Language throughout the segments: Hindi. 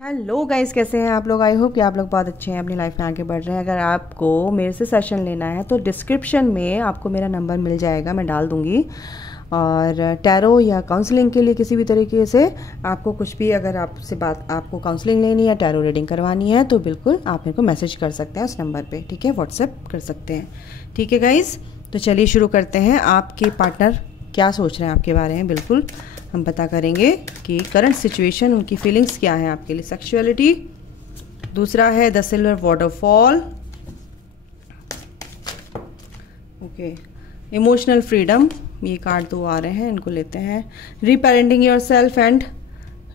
हेलो गाइस, कैसे हैं आप लोग। आई होप कि आप लोग बहुत अच्छे हैं, अपनी लाइफ में आगे बढ़ रहे हैं। अगर आपको मेरे से सेशन लेना है तो डिस्क्रिप्शन में आपको मेरा नंबर मिल जाएगा, मैं डाल दूंगी। और टैरो या काउंसलिंग के लिए किसी भी तरीके से आपको कुछ भी, अगर आपको काउंसलिंग लेनी है, टैरो रीडिंग करवानी है, तो बिल्कुल आप मेरे को मैसेज कर सकते हैं उस नंबर पे, ठीक है। व्हाट्सएप कर सकते हैं, ठीक है गाइस। तो चलिए शुरू करते हैं। आपके पार्टनर क्या सोच रहे हैं आपके बारे में, बिल्कुल हम पता करेंगे कि करंट सिचुएशन, उनकी फीलिंग्स क्या है आपके लिए। सेक्सुअलिटी, दूसरा है the silver waterfall, okay. Emotional freedom, ये कार्ड दो आ रहे हैं, इनको लेते हैं। Reparenting yourself and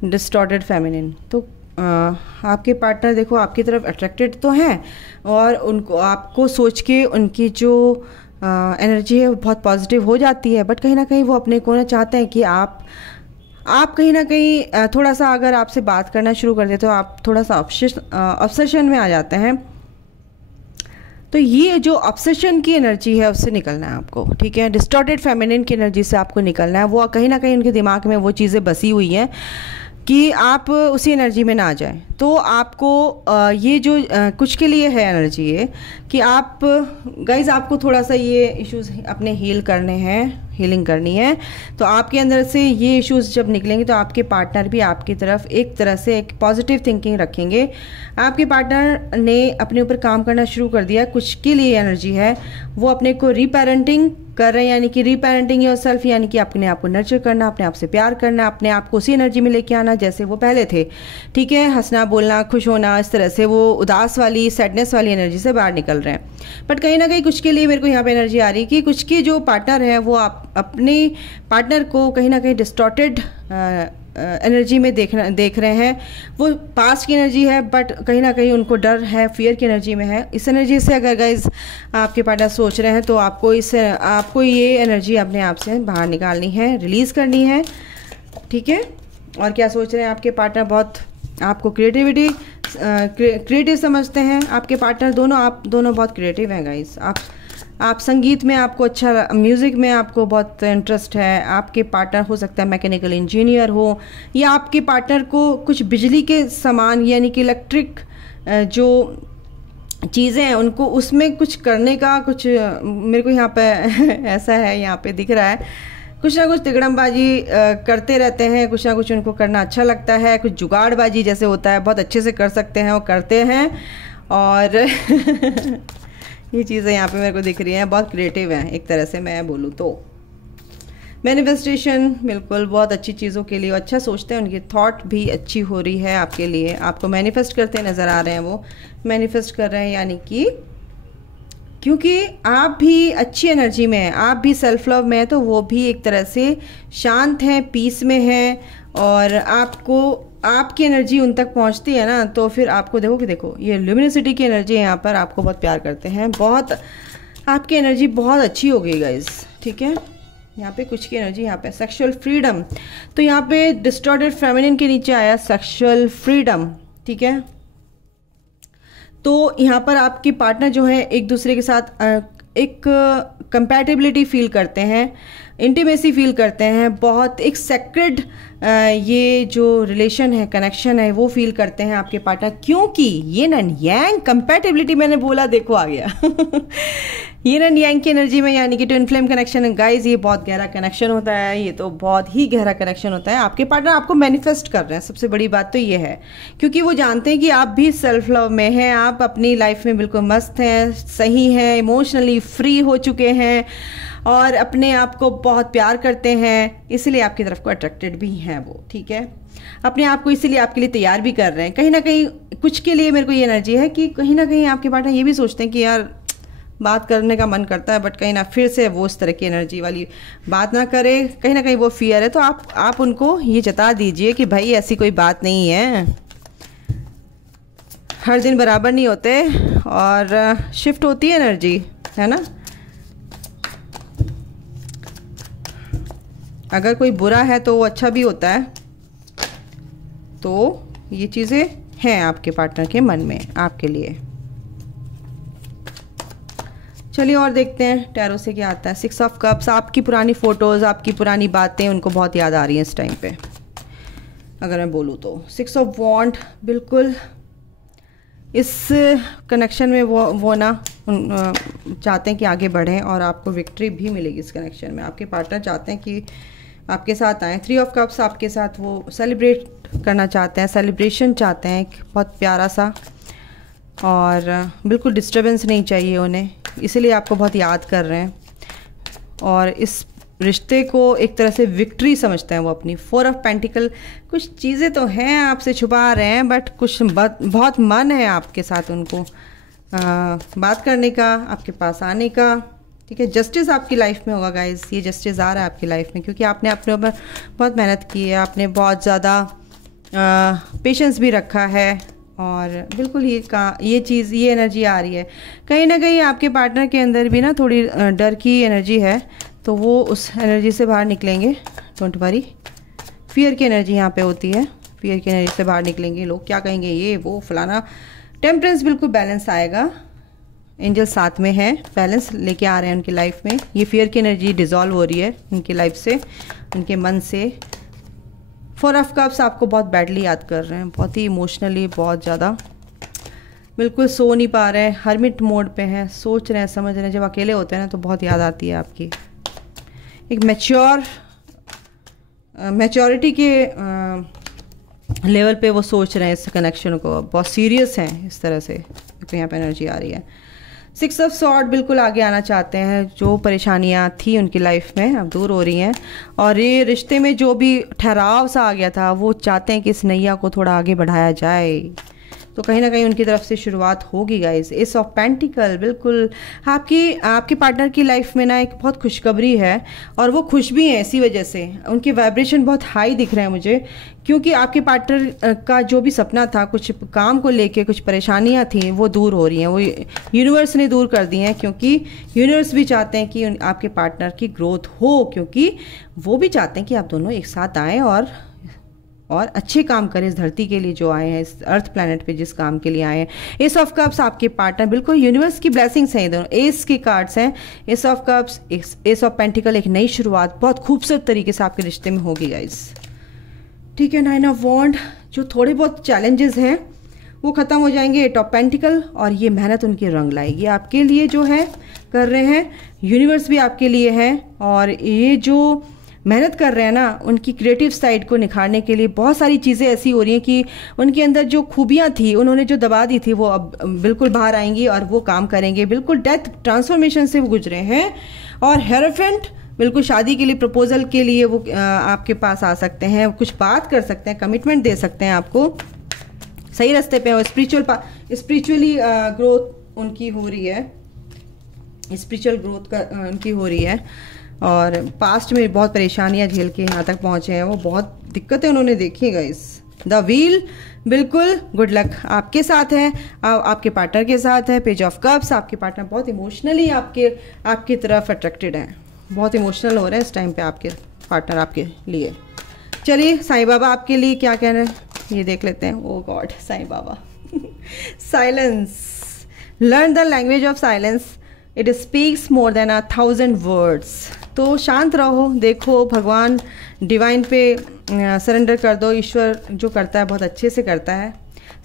distorted feminine. तो आपके पार्टनर देखो आपकी तरफ अट्रैक्टेड तो हैं, और उनको आपको सोच के उनकी जो एनर्जी है वो बहुत पॉजिटिव हो जाती है, बट कहीं ना कहीं वो अपने को ना चाहते हैं कि आप कहीं ना कहीं थोड़ा सा, अगर आपसे बात करना शुरू कर दे तो आप थोड़ा सा ऑब्सेशन में आ जाते हैं। तो ये जो ऑब्सेशन की एनर्जी है उससे निकलना है आपको, ठीक है। डिस्टॉर्टेड फेमिनिन की एनर्जी से आपको निकलना है। वो कहीं ना कहीं उनके दिमाग में वो चीज़ें बसी हुई हैं कि आप उसी एनर्जी में ना जाएं। तो आपको ये जो कुछ के लिए है एनर्जी, ये कि आप गाइज आपको थोड़ा सा ये इश्यूज अपने हील करने हैं, हीलिंग करनी है। तो आपके अंदर से ये इश्यूज जब निकलेंगे तो आपके पार्टनर भी आपकी तरफ एक तरह से एक पॉजिटिव थिंकिंग रखेंगे। आपके पार्टनर ने अपने ऊपर काम करना शुरू कर दिया। कुछ के लिए एनर्जी है वो अपने को रीपेरेंटिंग कर रहे हैं, यानी कि रीपेरेंटिंग योरसेल्फ, यानी कि अपने आप को नर्चर करना, अपने आप से प्यार करना, अपने आप को उसी एनर्जी में लेके आना जैसे वो पहले थे, ठीक है। हंसना, बोलना, खुश होना, इस तरह से वो उदास वाली, सैडनेस वाली एनर्जी से बाहर निकल रहे हैं। बट कहीं ना कहीं कुछ के लिए मेरे को यहाँ पे एनर्जी आ रही है कि कुछ के जो पार्टनर है वो अपने पार्टनर को कहीं ना कहीं डिस्टॉर्टेड एनर्जी में देख रहे हैं। वो पास्ट की एनर्जी है, बट कहीं ना कहीं उनको डर है, फियर की एनर्जी में है। इस एनर्जी से अगर गाइज आपके पार्टनर सोच रहे हैं तो आपको ये एनर्जी अपने आप से बाहर निकालनी है, रिलीज़ करनी है, ठीक है। और क्या सोच रहे हैं आपके पार्टनर, बहुत आपको क्रिएटिव समझते हैं आपके पार्टनर। आप दोनों बहुत क्रिएटिव हैं गाइज। आप संगीत में, आपको अच्छा म्यूज़िक में आपको बहुत इंटरेस्ट है। आपके पार्टनर हो सकता है मैकेनिकल इंजीनियर हो, या आपके पार्टनर को कुछ बिजली के सामान, यानी कि इलेक्ट्रिक जो चीज़ें हैं उनको उसमें कुछ करने का, कुछ मेरे को यहाँ पे ऐसा है, यहाँ पे दिख रहा है कुछ ना कुछ तिकड़मबाजी करते रहते हैं। कुछ ना कुछ उनको करना अच्छा लगता है, कुछ जुगाड़बाजी जैसे होता है, बहुत अच्छे से कर सकते हैं, वो करते हैं। और ये चीज़ें यहाँ पे मेरे को दिख रही हैं, बहुत क्रिएटिव हैं एक तरह से मैं बोलूँ तो। मैनिफेस्टेशन, बिल्कुल बहुत अच्छी चीज़ों के लिए अच्छा सोचते हैं, उनकी थॉट भी अच्छी हो रही है आपके लिए। आपको मैनिफेस्ट करते नज़र आ रहे हैं, वो मैनिफेस्ट कर रहे हैं, यानी कि क्योंकि आप भी अच्छी एनर्जी में हैं, आप भी सेल्फ लव में हैं, तो वो भी एक तरह से शांत हैं, पीस में हैं। और आपकी एनर्जी उन तक पहुंचती है ना, तो फिर आपको देखो ये ल्यूमिनिसिटी की एनर्जी यहाँ पर आपको बहुत प्यार करते हैं। बहुत आपकी एनर्जी बहुत अच्छी हो गई गाइस, ठीक है। यहाँ पे कुछ की एनर्जी, यहाँ पे सेक्सुअल फ्रीडम, तो यहाँ पे डिस्टॉर्टेड फेमिनिन के नीचे आया सेक्सुअल फ्रीडम, ठीक है। तो यहाँ पर आपकी पार्टनर जो है एक दूसरे के साथ एक कंपैटिबिलिटी फील करते हैं, इंटीमेसी फील करते हैं, बहुत एक सेक्रेड ये जो रिलेशन है, कनेक्शन है, वो फील करते हैं आपके पार्टनर। क्योंकि ये नन यांग कंपैटिबिलिटी, मैंने बोला देखो आ गया ये नन यांग की एनर्जी में, यानी कि ट्विन फ्लेम कनेक्शन है गाइज। ये बहुत गहरा कनेक्शन होता है, ये तो बहुत ही गहरा कनेक्शन होता है। आपके पार्टनर आपको मैनिफेस्ट कर रहे हैं, सबसे बड़ी बात तो ये है, क्योंकि वो जानते हैं कि आप भी सेल्फ लव में हैं, आप अपनी लाइफ में बिल्कुल मस्त हैं, सही हैं, इमोशनली फ्री हो चुके हैं, और अपने आप को बहुत प्यार करते हैं, इसलिए आपकी तरफ को अट्रैक्टेड भी हैं वो, ठीक है। अपने आप को इसीलिए आपके लिए तैयार भी कर रहे हैं। कहीं ना कहीं कुछ के लिए मेरे को ये एनर्जी है कि कहीं ना कहीं आपके पार्टनर ये भी सोचते हैं कि यार बात करने का मन करता है, बट कहीं ना फिर से वो उस तरह की एनर्जी वाली बात ना करे, कहीं ना कहीं वो फियर है। तो आप उनको ये जता दीजिए कि भाई ऐसी कोई बात नहीं है, हर दिन बराबर नहीं होते, और शिफ्ट होती है एनर्जी, है ना। अगर कोई बुरा है तो वो अच्छा भी होता है। तो ये चीज़ें हैं आपके पार्टनर के मन में आपके लिए। चलिए और देखते हैं टैरो से क्या आता है। 6 ऑफ कप्स, आपकी पुरानी फ़ोटोज़, आपकी पुरानी बातें उनको बहुत याद आ रही हैं इस टाइम पे। अगर मैं बोलूँ तो 6 ऑफ वॉन्ड बिल्कुल इस कनेक्शन में वो ना चाहते हैं कि आगे बढ़ें और आपको विक्ट्री भी मिलेगी इस कनेक्शन में। आपके पार्टनर चाहते हैं कि आपके साथ आएँ। 3 ऑफ कप्स आपके साथ वो सेलिब्रेट करना चाहते हैं, सेलिब्रेशन चाहते हैं बहुत प्यारा सा, और बिल्कुल डिस्टर्बेंस नहीं चाहिए उन्हें, इसीलिए आपको बहुत याद कर रहे हैं और इस रिश्ते को एक तरह से विक्ट्री समझते हैं वो अपनी। 4 ऑफ पेंटिकल, कुछ चीज़ें तो हैं आपसे छुपा रहे हैं, बट कुछ बहुत मन है आपके साथ उनको बात करने का, आपके पास आने का, ठीक है। जस्टिस आपकी लाइफ में होगा गाइस, ये जस्टिस आ रहा है आपकी लाइफ में, क्योंकि आपने अपने ऊपर बहुत मेहनत की है, आपने बहुत ज़्यादा पेशेंस भी रखा है, और बिल्कुल ये चीज़, ये एनर्जी आ रही है। कहीं ना कहीं आपके पार्टनर के अंदर भी ना थोड़ी डर की एनर्जी है, तो वो उस एनर्जी से बाहर निकलेंगे। डोंट वरी, फियर की एनर्जी यहाँ पे होती है, फियर की एनर्जी से बाहर निकलेंगे। लोग क्या कहेंगे, ये वो फलाना। टेम्परेंस, बिल्कुल बैलेंस आएगा, एंजल साथ में है, बैलेंस लेके आ रहे हैं उनकी लाइफ में। ये फियर की एनर्जी डिज़ोल्व हो रही है उनकी लाइफ से, उनके मन से। 4 ऑफ कप्स आपको बहुत बैडली याद कर रहे हैं, बहुत ही इमोशनली, बहुत ज़्यादा, बिल्कुल सो नहीं पा रहे हैं, हर्मिट मोड पे हैं, सोच रहे हैं, समझ रहे हैं। जब अकेले होते हैं ना तो बहुत याद आती है आपकी। एक मैच्योरिटी के लेवल पे वो सोच रहे हैं इस कनेक्शन को, बहुत सीरियस हैं इस तरह से, तो यहाँ पे एनर्जी आ रही है। 6 ऑफ सॉर्ड, बिल्कुल आगे आना चाहते हैं, जो परेशानियाँ थी उनकी लाइफ में अब दूर हो रही हैं, और ये रिश्ते में जो भी ठहराव सा आ गया था वो चाहते हैं कि इस नैया को थोड़ा आगे बढ़ाया जाए, तो कहीं ना कहीं उनकी तरफ से शुरुआत होगी गाइस। एस ऑफ पेंटिकल, बिल्कुल आपके पार्टनर की लाइफ में ना एक बहुत खुशखबरी है, और वो खुश भी हैं इसी वजह से। उनके वाइब्रेशन बहुत हाई दिख रहे हैं मुझे, क्योंकि आपके पार्टनर का जो भी सपना था, कुछ काम को लेके कुछ परेशानियां थी, वो दूर हो रही हैं, वो यूनिवर्स ने दूर कर दी हैं, क्योंकि यूनिवर्स भी चाहते हैं कि आपके पार्टनर की ग्रोथ हो, क्योंकि वो भी चाहते हैं कि आप दोनों एक साथ आएँ और अच्छे काम करें इस धरती के लिए जो आए हैं, इस अर्थ प्लैनेट पे जिस काम के लिए आए हैं। एस ऑफ कप्स आपके पार्टनर, बिल्कुल यूनिवर्स की ब्लेसिंग्स हैं ये दोनों, एस के कार्ड्स हैं। S of cups, S of pentacle, एक नई शुरुआत बहुत खूबसूरत तरीके से आपके रिश्ते में होगी गाइस, ठीक है। 9 ऑफ वॉन्ड, जो थोड़े बहुत चैलेंजेस हैं वो ख़त्म हो जाएंगे। 8 ऑफ पेंटिकल, और ये मेहनत उनकी रंग लाएगी आपके लिए, जो है कर रहे हैं, यूनिवर्स भी आपके लिए है, और ये जो मेहनत कर रहे हैं ना, उनकी क्रिएटिव साइड को निखारने के लिए बहुत सारी चीज़ें ऐसी हो रही हैं कि उनके अंदर जो खूबियाँ थी, उन्होंने जो दबा दी थी, वो अब बिल्कुल बाहर आएंगी और वो काम करेंगे। बिल्कुल डेथ ट्रांसफॉर्मेशन से वो गुजरे हैं, और हेरोफेंट, बिल्कुल शादी के लिए, प्रपोजल के लिए वो आपके पास आ सकते हैं, कुछ बात कर सकते हैं, कमिटमेंट दे सकते हैं आपको, सही रास्ते पे हो। स्पिरिचुअली ग्रोथ उनकी हो रही है, स्पिरिचुअल ग्रोथ उनकी हो रही है, और पास्ट में बहुत परेशानियां झेल के यहाँ तक पहुँचे हैं वो, बहुत दिक्कतें उन्होंने देखी गाइस। द व्हील, बिल्कुल गुड लक आपके साथ है, आपके पार्टनर के साथ है। पेज ऑफ कप्स, आपके पार्टनर बहुत इमोशनली आपकी तरफ अट्रैक्टेड हैं, बहुत इमोशनल हो रहे हैं इस टाइम पे आपके पार्टनर आपके लिए। चलिए साईं बाबा आपके लिए क्या कह रहे हैं ये देख लेते हैं। Oh God, Sai Baba silence, learn the language of silence, it speaks more than 1000 words. तो शांत रहो, देखो भगवान डिवाइन पे सरेंडर कर दो, ईश्वर जो करता है बहुत अच्छे से करता है।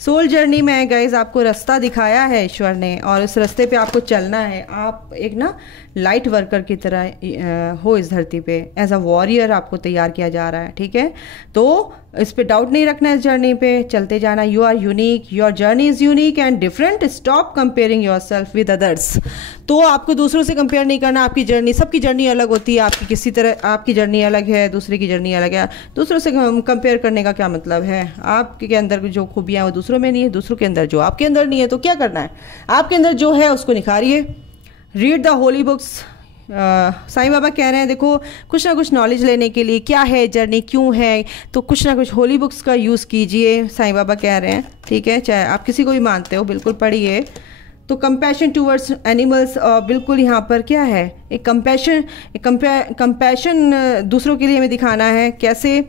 सोल जर्नी में गाइज आपको रास्ता दिखाया है ईश्वर ने, और इस रास्ते पे आपको चलना है। आप एक ना लाइट वर्कर की तरह हो इस धरती पे, एज अ वॉरियर आपको तैयार किया जा रहा है, ठीक है। तो इस पे डाउट नहीं रखना, इस जर्नी पे चलते जाना। You are unique, your journey is unique and different, stop comparing yourself with others. तो आपको दूसरों से कंपेयर नहीं करना, आपकी जर्नी, सबकी जर्नी अलग होती है, आपकी किसी तरह आपकी जर्नी अलग है, दूसरे की जर्नी अलग है। दूसरों से कंपेयर करने का क्या मतलब है? आपके अंदर जो खूबियाँ वो दूसरों में नहीं है, दूसरों के अंदर जो आपके अंदर नहीं है, तो क्या करना है? आपके अंदर जो है उसको निखारिए। Read the holy books. Sai Baba कह रहे हैं देखो, कुछ ना कुछ नॉलेज लेने के लिए, क्या है जर्नी, क्यों है, तो कुछ ना कुछ होली बुक्स का यूज़ कीजिए, साईं बाबा कह रहे हैं, ठीक है। चाहे आप किसी को भी मानते हो, बिल्कुल पढ़िए। तो कंपैशन टूवर्ड्स एनिमल्स, बिल्कुल यहाँ पर क्या है, एक कंपैशन दूसरों के लिए हमें दिखाना है, कैसे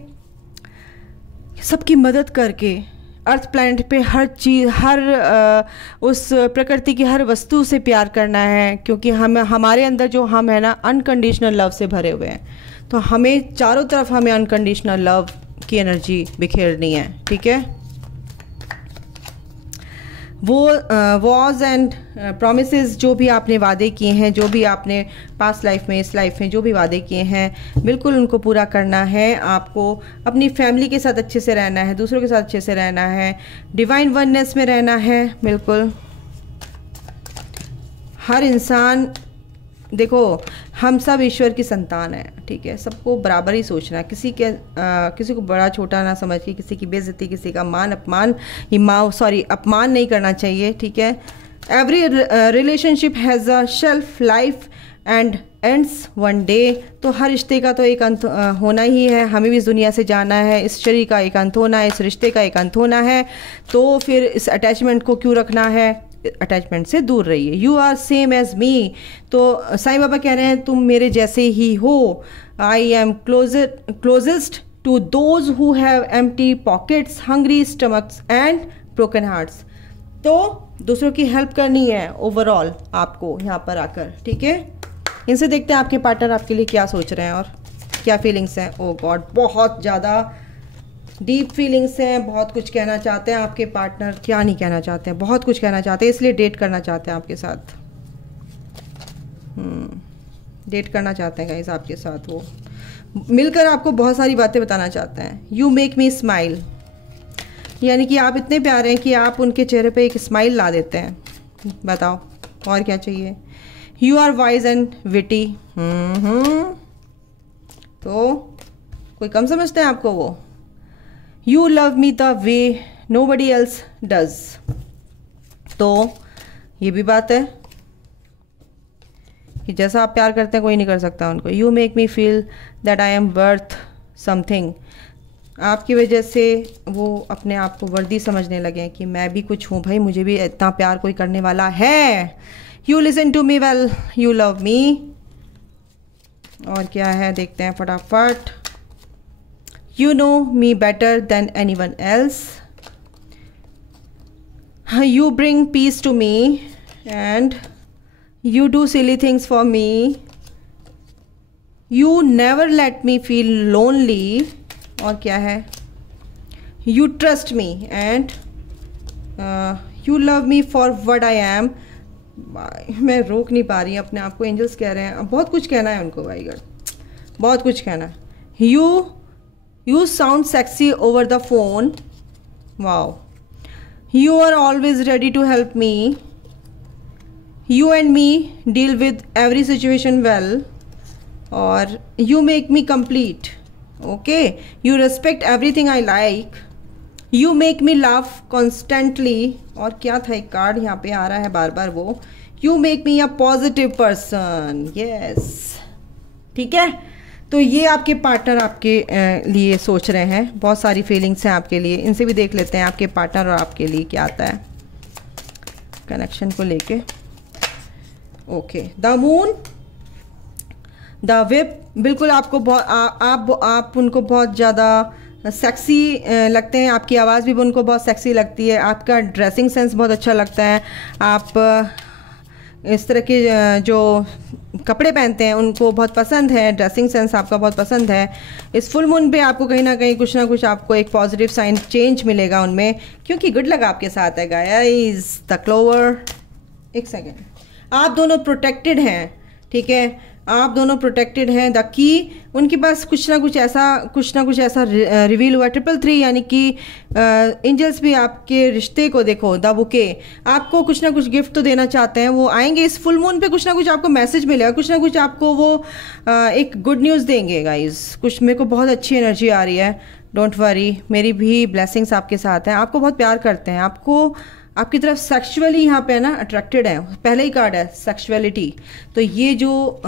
सबकी मदद करके। अर्थ प्लैनेट पे हर चीज़, उस प्रकृति की हर वस्तु से प्यार करना है, क्योंकि हमारे अंदर जो हम है ना, अनकंडीशनल लव से भरे हुए हैं। तो हमें चारों तरफ हमें अनकंडीशनल लव की एनर्जी बिखेरनी है, ठीक है। वो वॉज एंड प्रॉमिसेस, जो भी आपने वादे किए हैं, जो भी आपने पास्ट लाइफ में, इस लाइफ में जो भी वादे किए हैं, बिल्कुल उनको पूरा करना है। आपको अपनी फैमिली के साथ अच्छे से रहना है, दूसरों के साथ अच्छे से रहना है, डिवाइन वननेस में रहना है। बिल्कुल हर इंसान, देखो हम सब ईश्वर की संतान है, ठीक है। सबको बराबर ही सोचना है, किसी को बड़ा छोटा ना समझ के, किसी की बेइज्जती, किसी का अपमान नहीं करना चाहिए, ठीक है। Every relationship has a shelf life and ends one day. तो हर रिश्ते का तो एक अंत होना ही है। हमें भी इस दुनिया से जाना है, इस शरीर का एक अंत होना है, इस रिश्ते का एक अंत होना है। तो फिर इस अटैचमेंट को क्यों रखना है? अटैचमेंट से दूर रहिए। यू आर सेम एज मी, तो साईं बाबा कह रहे हैं तुम मेरे जैसे ही हो। I am closest to those who have empty pockets, hungry stomachs and broken hearts. तो दूसरों की हेल्प करनी है ओवरऑल आपको यहाँ पर आकर, ठीक है। इनसे देखते हैं आपके पार्टनर आपके लिए क्या सोच रहे हैं और क्या फीलिंग्स हैं। ओ गॉड, बहुत ज़्यादा डीप फीलिंग्स हैं, बहुत कुछ कहना चाहते हैं आपके पार्टनर। क्या नहीं कहना चाहते हैं, बहुत कुछ कहना चाहते हैं, इसलिए डेट करना चाहते हैं आपके साथ। डेट करना चाहते हैं गाइस आपके साथ। वो मिलकर आपको बहुत सारी बातें बताना चाहते हैं। यू मेक मी स्माइल, यानी कि आप इतने प्यारे हैं कि आप उनके चेहरे पे एक स्माइल ला देते हैं। बताओ और क्या चाहिए। You are wise and witty. तो कोई कम समझते हैं आपको वो। You love me the way nobody else does. तो ये भी बात है कि जैसा आप प्यार करते हैं कोई नहीं कर सकता उनको। You make me feel that I am worth something. आपकी वजह से वो अपने आप को वर्दी समझने लगे कि मैं भी कुछ हूँ भाई, मुझे भी इतना प्यार कोई करने वाला है। You listen to me well, you love me. और क्या है देखते हैं फटाफट। You know me better than anyone else. You bring peace to me and you do silly things for me. You never let me feel lonely. और क्या है। You trust me and you love me for what I am. मैं रोक नहीं पा रही अपने आप को, एंजल्स कह रहे हैं बहुत कुछ कहना है उनको भाई, बहुत कुछ कहना है। You sound sexy over the phone. Wow. You are always ready to help me. You and me deal with every situation well. और you make me complete. Okay. You respect everything I like. You make me laugh constantly. और क्या था एक कार्ड यहाँ पे आ रहा है बार बार वो। You make me a positive person. Yes, ठीक है। तो ये आपके पार्टनर आपके लिए सोच रहे हैं, बहुत सारी फीलिंग्स हैं आपके लिए। इनसे भी देख लेते हैं आपके पार्टनर और आपके लिए क्या आता है कनेक्शन को लेके। Okay, the moon, the whip. बिल्कुल आपको बहुत आप उनको बहुत ज़्यादा सेक्सी लगते हैं। आपकी आवाज़ भी उनको बहुत सेक्सी लगती है। आपका ड्रेसिंग सेंस बहुत अच्छा लगता है। आप इस तरह के जो कपड़े पहनते हैं उनको बहुत पसंद है। ड्रेसिंग सेंस आपका बहुत पसंद है। इस फुल मून पे आपको कहीं ना कुछ आपको एक पॉजिटिव साइन चेंज मिलेगा उनमें, क्योंकि गुड लक आपके साथ है गाइस। The clover. एक सेकेंड, आप दोनों प्रोटेक्टेड हैं, ठीक है। आप दोनों प्रोटेक्टेड हैं। द की, उनके पास कुछ ना कुछ ऐसा रिवील हुआ। 333 यानी कि एंजल्स भी आपके रिश्ते को देखो। द बुके, आपको कुछ ना कुछ गिफ्ट तो देना चाहते हैं। वो आएंगे इस फुल मून पे, कुछ ना कुछ आपको मैसेज मिलेगा, कुछ ना कुछ आपको वो एक गुड न्यूज़ देंगे गाइस। कुछ मेरे को बहुत अच्छी एनर्जी आ रही है। डोंट वरी, मेरी भी ब्लेसिंग्स आपके साथ हैं। आपको बहुत प्यार करते हैं, आपको आपकी तरफ सेक्सुअली यहाँ पे है ना अट्रैक्टेड है। पहले ही कार्ड है सेक्सुअलिटी। तो ये जो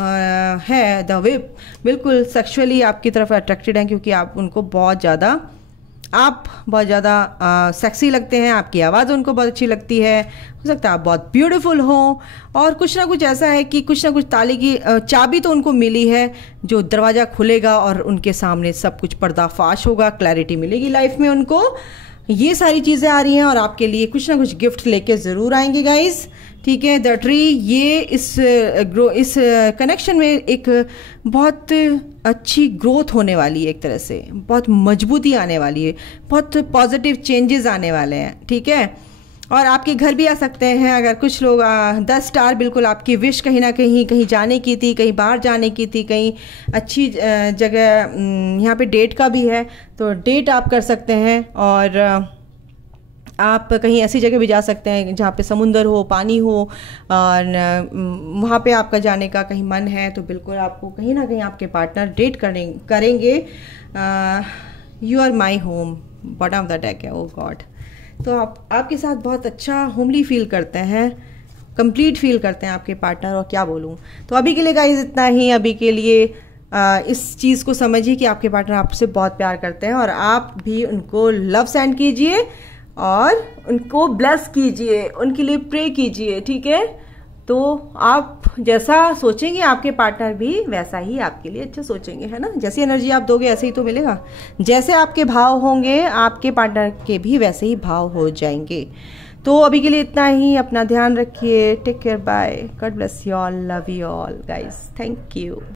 है द विप, बिल्कुल सेक्सुअली आपकी तरफ अट्रैक्टेड है, क्योंकि आप उनको बहुत ज़्यादा सेक्सी लगते हैं। आपकी आवाज़ उनको बहुत अच्छी लगती है। हो सकता है आप बहुत ब्यूटीफुल हो। और कुछ ना कुछ ऐसा है कि कुछ ना कुछ ताले की चाबी तो उनको मिली है, जो दरवाज़ा खुलेगा और उनके सामने सब कुछ पर्दाफाश होगा, क्लैरिटी मिलेगी लाइफ में उनको। ये सारी चीज़ें आ रही हैं और आपके लिए कुछ ना कुछ गिफ्ट लेके ज़रूर आएंगे गाइस, ठीक है। द ट्री ये इस कनेक्शन में एक बहुत अच्छी ग्रोथ होने वाली है, एक तरह से बहुत मजबूती आने वाली है, बहुत पॉजिटिव चेंजेस आने वाले हैं, ठीक है। और आपके घर भी आ सकते हैं अगर कुछ लोग 10 स्टार बिल्कुल आपकी विश कहीं ना कहीं कहीं जाने की थी, कहीं बाहर जाने की थी, कहीं अच्छी जगह, यहाँ पे डेट का भी है तो डेट आप कर सकते हैं। और आप कहीं ऐसी जगह भी जा सकते हैं जहाँ पे समुंदर हो, पानी हो, और वहाँ पे आपका जाने का कहीं मन है तो बिल्कुल आपको कहीं ना कहीं आपके पार्टनर डेट करेंगे। You are my home, bottom of the deck है, ओ गॉड। तो आपके साथ बहुत अच्छा होमली फील करते हैं, कंप्लीट फील करते हैं आपके पार्टनर, और क्या बोलूँ। तो अभी के लिए गाइस इतना ही। अभी के लिए इस चीज़ को समझिए कि आपके पार्टनर आपसे बहुत प्यार करते हैं और आप भी उनको लव सेंड कीजिए और उनको ब्लेस कीजिए, उनके लिए प्रे कीजिए, ठीक है। तो आप जैसा सोचेंगे आपके पार्टनर भी वैसा ही आपके लिए अच्छा सोचेंगे, है ना। जैसी एनर्जी आप दोगे ऐसे ही तो मिलेगा। जैसे आपके भाव होंगे आपके पार्टनर के भी वैसे ही भाव हो जाएंगे। तो अभी के लिए इतना ही। अपना ध्यान रखिए। Take care, bye, God bless you all, love you all guys, thank you.